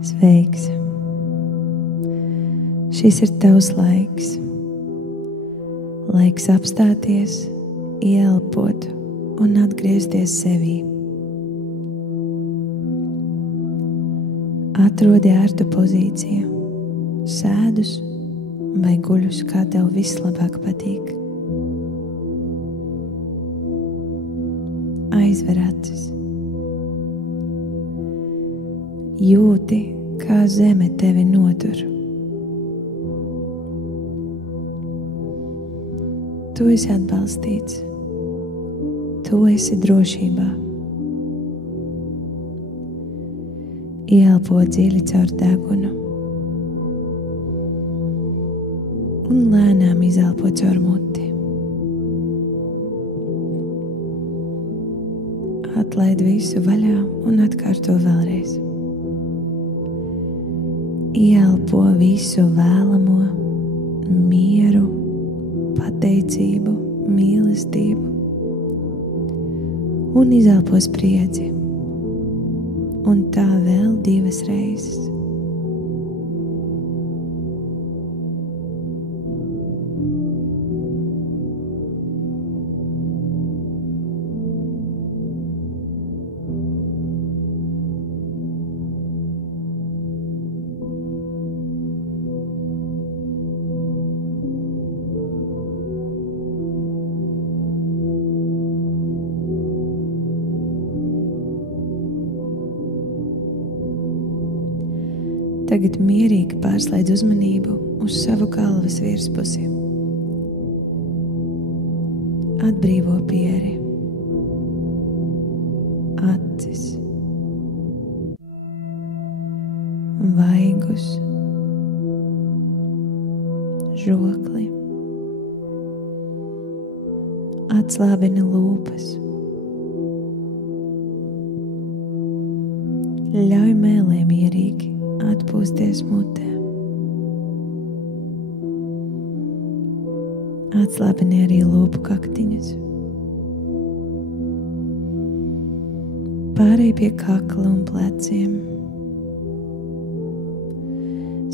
Sveiks! Šis ir tavs laiks. Laiks apstāties, ieelpot un atgriezties sevī. Atrodi ērtu pozīciju, sēdus vai guļus, kā tev vislabāk patīk. Aizver acis. Jūti, kā zeme tevi notur. Tu esi atbalstīts. Tu esi drošībā. Ieelpo dziļi caur degunu un lēnām izelpo caur muti. Atlaid visu vaļā un atkārto vēlreiz. Ieelpo visu vēlamo, mieru, pateicību, mīlestību un izelpo spriedzi. Un tā vēl 2 reizes. Tagad mierīgi pārslēdz uzmanību uz savu galvas virspusi. Atbrīvo pieri, acis, vaigus, žokli. Atslābini lūpas. Ļauj mēlē mierīgi atpūsties mutē. Atslābini arī lūpu kaktiņus. Pārej pie kakla un pleciem.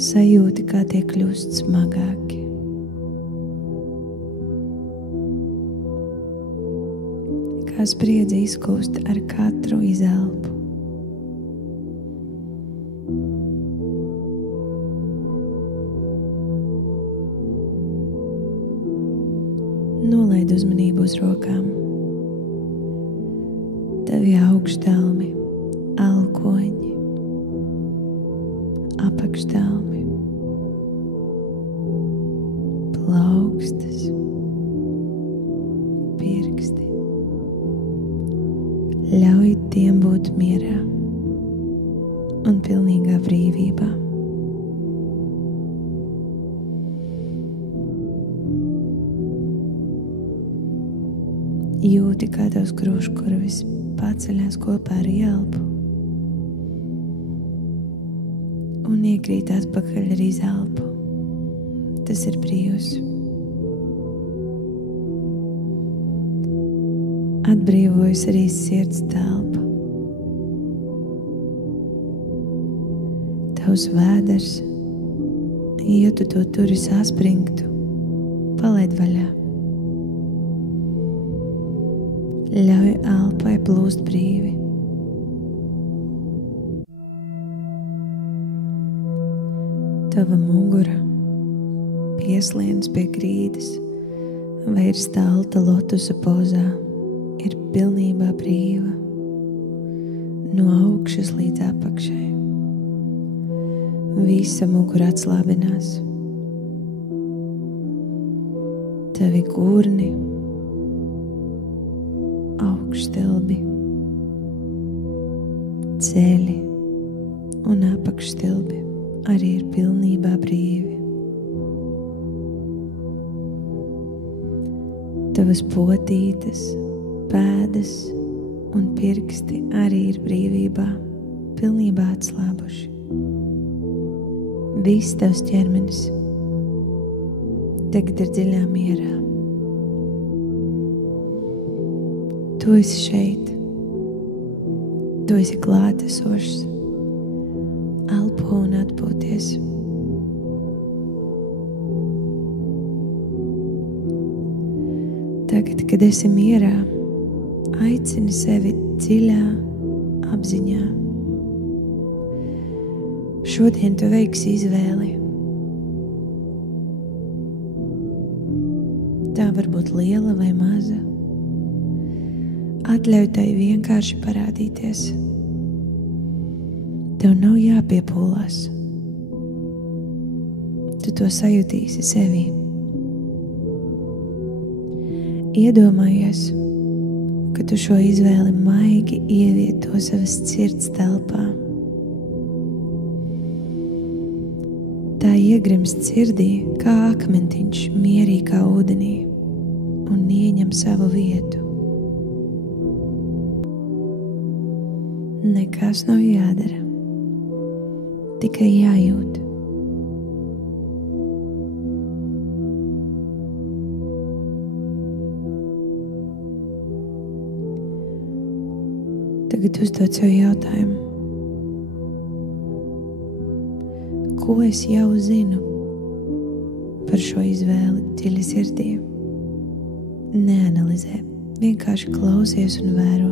Sajūti, kā tie kļūst smagāki. Kā spriedzi izkūst ar katru izelpu. Nolaid uzmanību uz rokām. Tavi augštelmi, alkoņi, apakštelmi, plaukstas, pirksti. Ļauj tiem būt mierā un pilnīgā brīvībā. Jūti, kā tavs krūškurvis paceļās kopā ar ielpu un iekrīt atpakaļ ar izelpu. Tas ir brīvs. Atbrīvojas arī sirds telpa. Tavs vēders, ja tu to turi saspringtu, palaid vaļā. Ļauj elpai plūst brīvi. Tava mugura pieslienas pie grīdas vai ir stalta lotusa pozā, ir pilnībā brīva no augšas līdz apakšai. Visa mugura atslābinās. Tavi gurni, augšstilbi, ceļi un apakšstilbi arī ir pilnībā brīvi. Tavas potītes, pēdas un pirksti arī ir brīvībā, pilnībā atslābuši. Viss tavs ķermenis tagad ir dziļā mierā. Tu esi šeit. Tu esi klātesošs. Elpo Tagad, kad esi mierā, aicini sevi dziļā apziņā. Šodien tu veiksi izvēli. Tā var būt liela vai maza. Atļauj tai vienkārši parādīties. Tev nav jāpiepūlās. Tu to sajutīsi sevī. Iedomājies, ka tu šo izvēli maigi ievieto savas sirds telpā. Tā iegrimst sirdī kā akmentiņš mierīgā ūdenī un ieņem savu vietu. Nekas nav jādara, tikai jājūt. Tagad uzdod sev jautājumu. Ko es jau zinu par šo izvēli dziļi sirdī? Neanalizē, vienkārši klausies un vēro.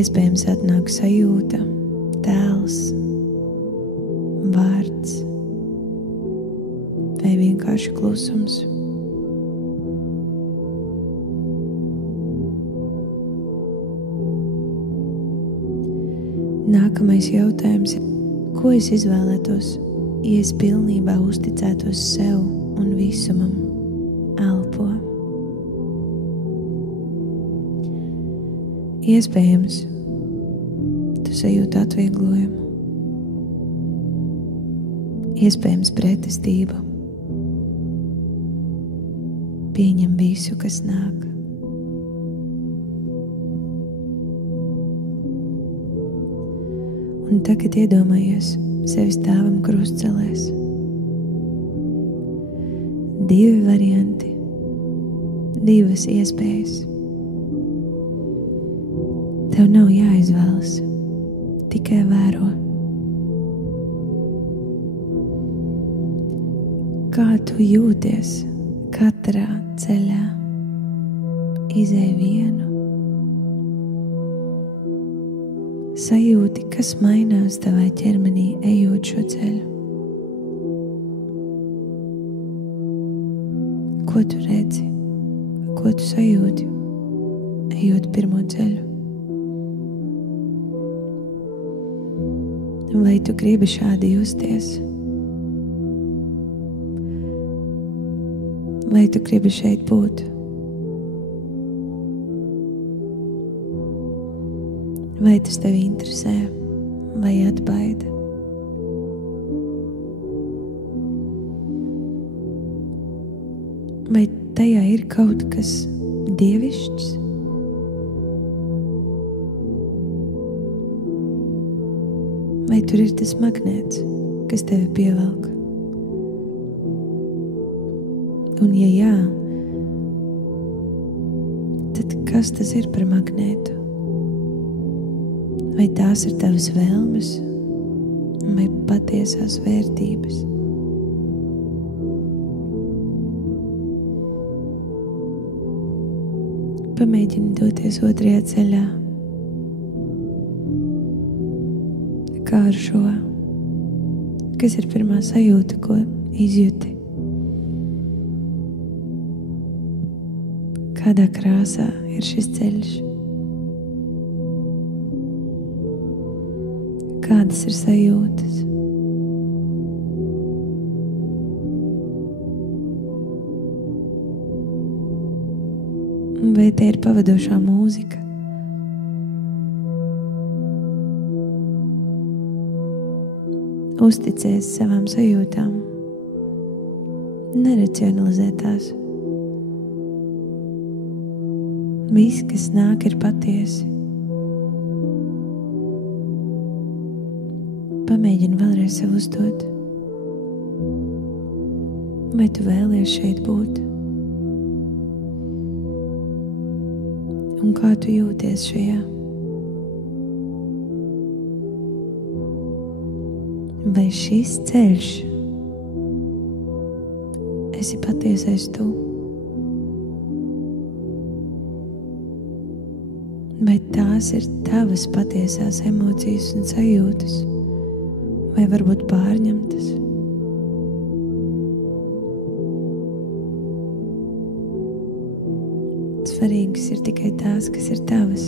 Iespējams atnāk sajūta, tēls, vārds vai vienkārši klusums. Nākamais jautājums ir, ko es izvēlētos, ja es pilnībā uzticētos sev un visumam? Elpo. Iespējams, tu sajūti atvieglojumu. Iespējams, pretestību. Pieņem visu, kas nāk. Un tagad iedomājies sevi stāvam krustcelēs. 2 varianti, 2 iespējas. Tev nav jāizvēlas, tikai vēro. Kā tu jūties katrā ceļā? Izej vienu. Sajūti, kas mainās tavā ķermenī, ejot šo ceļu. Ko tu redzi? Ko tu sajūti, ejot pirmo ceļu? Vai tu gribi šādi justies? Vai tu gribi šeit būt? Vai tas tevi interesē, vai atbaida? Vai tajā ir kaut kas dievišķs? Vai tur ir tas magnēts, kas tevi pievelk? Un ja jā, tad kas tas ir par magnētu? Vai tās ir tavas vēlmes vai patiesās vērtības? Pamēģini doties otrajā ceļā. Kā ar šo? Kas ir pirmā sajūta, ko izjūti? Kādā krāsā ir šis ceļš? Kādas ir sajūtas? Vai te ir pavadošā mūzika? Uzticies savām sajūtām. Neracionalizē tās. Viss, kas nāk, ir patiesi. Pamēģini vēlreiz sev uzdot. Vai tu vēlies šeit būt? Un kā tu jūties šajā? Vai šis ceļš esi patiesais tu. Vai tās ir tavas patiesās emocijas un sajūtas, vai varbūt pārņemtas? Svarīgas ir tikai tās, kas ir tavas.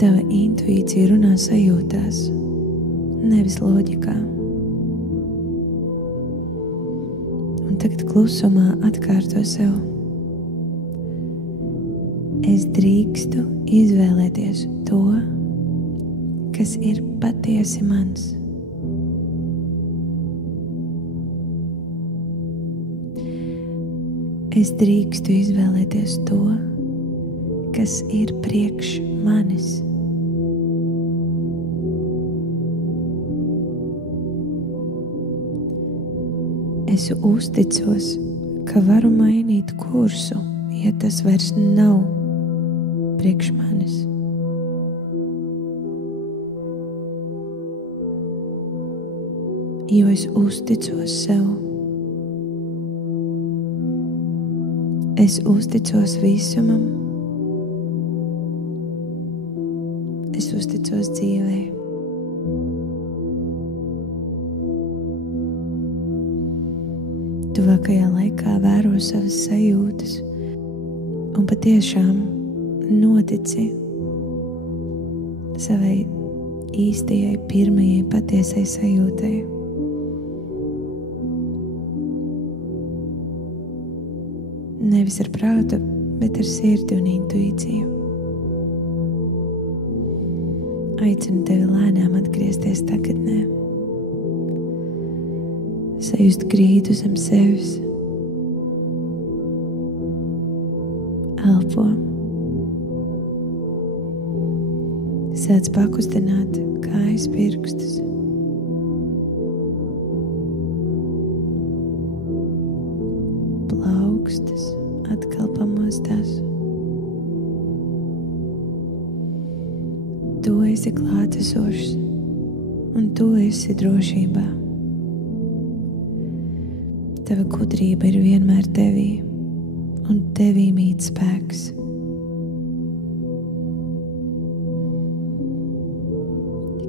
Tava intuīcija runā sajūtās, nevis loģikā. Un tagad klusumā atkārto sev: es drīkstu izvēlēties to, kas ir patiesi mans. Es drīkstu izvēlēties to, kas ir priekš manis. Es uzticos, ka varu mainīt kursu, ja tas vairs nav priekš manis. Jo es uzticos sev. Es uzticos visumam. Es uzticos dzīvei. Tuvākajā laikā vēro savas sajūtas un patiešām notici savai īstajai, pirmajai patiesai sajūtai. Nevis ar prātu, bet ar sirdi un intuīciju. Aicinu tevi lēnām atgriezties tagadnē. Sajust grīdu zem sevis. Elpo. Sāc pakustināt kājas pirkstus. Plaukstas atkal pamostās. Tu esi klātesošs un tu esi drošībā. Tava gudrība ir vienmēr tevī, un tevī mīt spēks.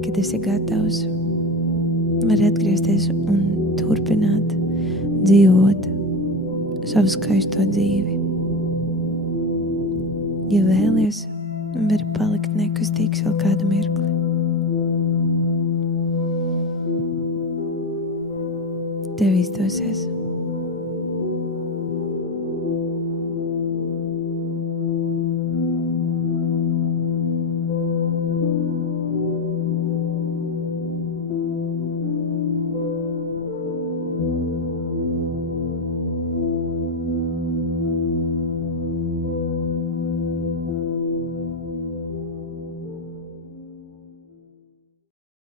Kad esi gatavs, vari atgriezties un turpināt dzīvot savu skaisto dzīvi. Ja vēlies, vari palikt nekustīgs vēl kādu mirkli. Tev izdosies.